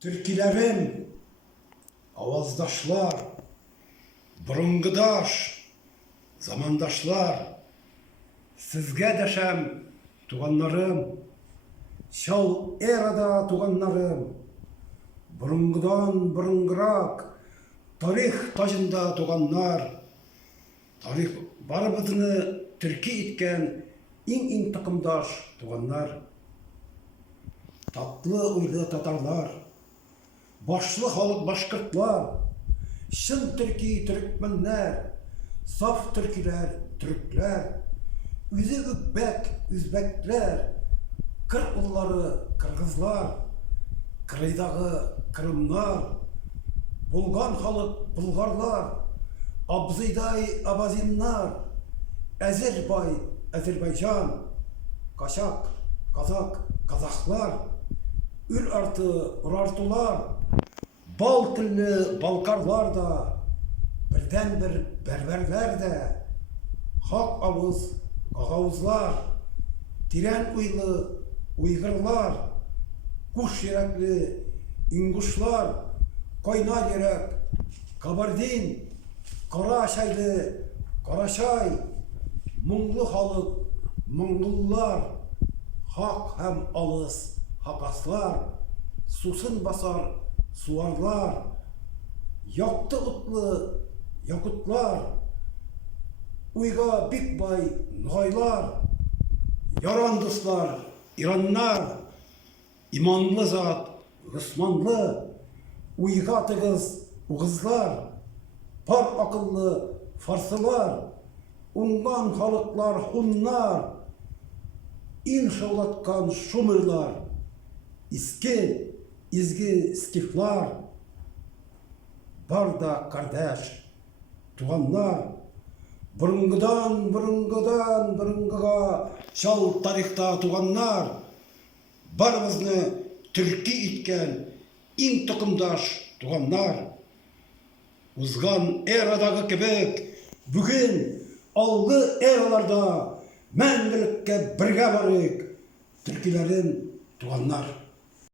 Türkilerim, avazdaşlar, burungudaş, zamandaşlar, sizge deşem tuğanlarım, şal erada tuğanlarım, burungudan burungurak, tarih tajında tuğanlar, tarih barımızını Türkiye itken in takımdaş tuğanlar, tatlı uylu Tatarlar, başlı halık Başkırtlar, şın Türkiye Türkmenler, saf Türküler, Türkler, üzü Üzbek, Üzbekler, Kırgızları, Kırgızlar, Kırıydağı Kırımlar, Bulgan halık Bulgarlar, Abzıyday Abazinlar, Ezirbay, Azerbaycan, Kaşak, Kazak, Kazaklar, Ül artı Urartular, Bal tilli Balkarlar da, birden bir Berberler de, Hak avuz Gagavuzlar, Tiren uylu Uygurlar, Kuş yürekli İnguşlar, Koynar yürek Kabardin, Karaşaylı Karaşay, Munglu halık Mongollar, Hak hem alız Hakaslar, Susun basar Suvarlar, Yaktı utlu Yakutlar, Uyga Bikbay Nuhaylar, Yarandıslar İranlar, İmanlı zat Osmanlı, Uyga tıgız Uğızlar, Par akıllı Farsılar, Ungan halıklar Hunlar, İnşalatkan Şumurlar, İski, izgi Skiflar, Barda kardeş, tuğanlar, burungudan burunguga, şal tarihta tuğanlar, barımızını Türkiye itken in takımdaş tuğanlar, uzgan eradağı kebek, bugün algı eralarda, мәңгілікке бірге барайық, түркілерін туғандар.